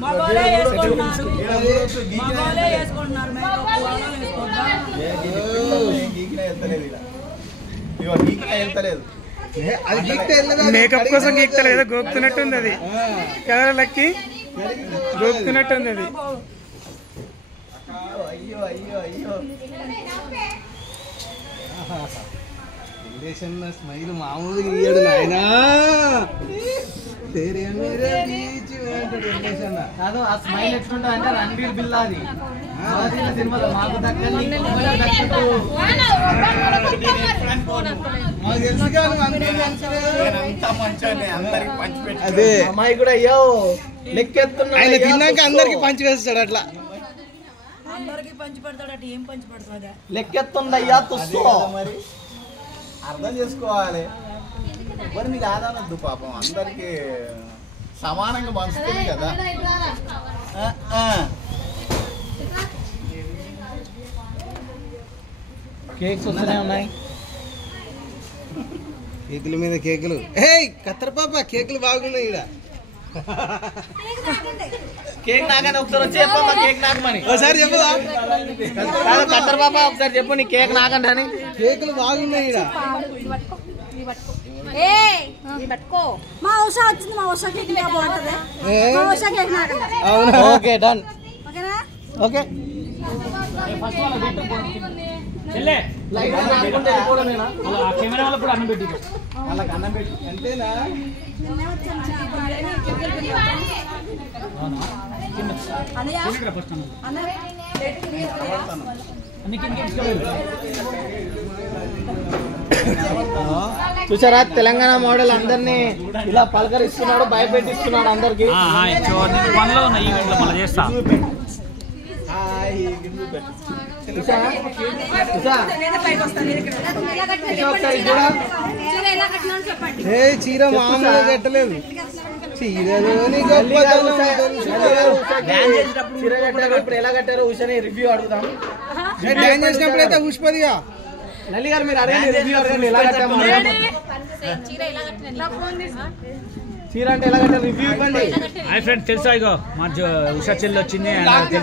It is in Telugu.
మగోలే వేసుకుంటున్నారు మేకప్ కోసం గీక్తలేదు, గోపుతున్నట్టుంది అది కదా లక్కి, గోపుతున్నట్టుంది అది. అయ్యో అయ్యో అయ్యో స్మైల్ మామూలుగా ఇయ్యాడు నాయనా. కాదు ఆ స్మైల్ ఎట్లుంటుంది అంటే రణబీర్ బిల్లాది సినిమాలో మాకు దక్కని అదే అమ్మాయి కూడా అయ్యో లెక్కెత్తున్నా ఆయన తిన్నాక అందరికి పంచి వేస్తాడు అట్లా. అందరికి పంచి పెడతాడట. ఏం పంచి పెడతాడా? లెక్కెత్తుంది అయ్యా తుస్సు. మరి అర్థం చేసుకోవాలి, ఎవరిని కాదనద్దు పాపం, అందరికి సమానంగా పంచుతుంది కదా. కేక్స్ వస్తూనే ఉన్నాయి, కేకుల మీద కేకులు. హే కత్తర పాప కేకులు బాగున్నాయి ఇక్కడ. కేక్ నాకని ఒకసారి వచ్చి చెప్పమ్మా, కేక్ నాకమని ఒకసారి చెప్పు. కత్తర్ బాబా ఒకసారి చెప్పు నీ కేక్ నాకండి అని. కేకులు బాగున్నాయి ఇక్కడ. మా ఉషా వచ్చింది, మా ఉషా కేక్ బాగుంటది. మా ఉషా కేక్ నాకండి. అవునా? Okay done. ఓకేనా? ఓకే కెమెరా వాళ్ళకి కూడా అన్నం పెట్టి వాళ్ళకి అన్నం పెట్టి అంతేనా? చూసారా తెలంగాణ మోడల్ అందరినీ ఇలా పలకరిస్తున్నాడు, భయపెట్టిస్తున్నాడు అందరికి. పనిలో ఉన్న ఈవెంట్లో మళ్ళీ చేస్తా. ఏ చీర మామూలుగా కట్టలేదు, చీరలోని ఇప్పుడు ఎలా కట్టారో ఉషని రివ్యూ అడుగుదాం. డ్యాన్స్ చేసినప్పుడు అయితే పుష్పదిగా నల్లి గారు మీరు అడగండి, రివ్యూ అడగండి ఎలా కట్టాము. చీర అంటే ఎలా కట్టారు రివ్యూ ఇవ్వండి. హాయ్ ఫ్రెండ్స్, తెలుసా ఇగో మా ఉషా చెల్లి వచ్చింది తెలుసు.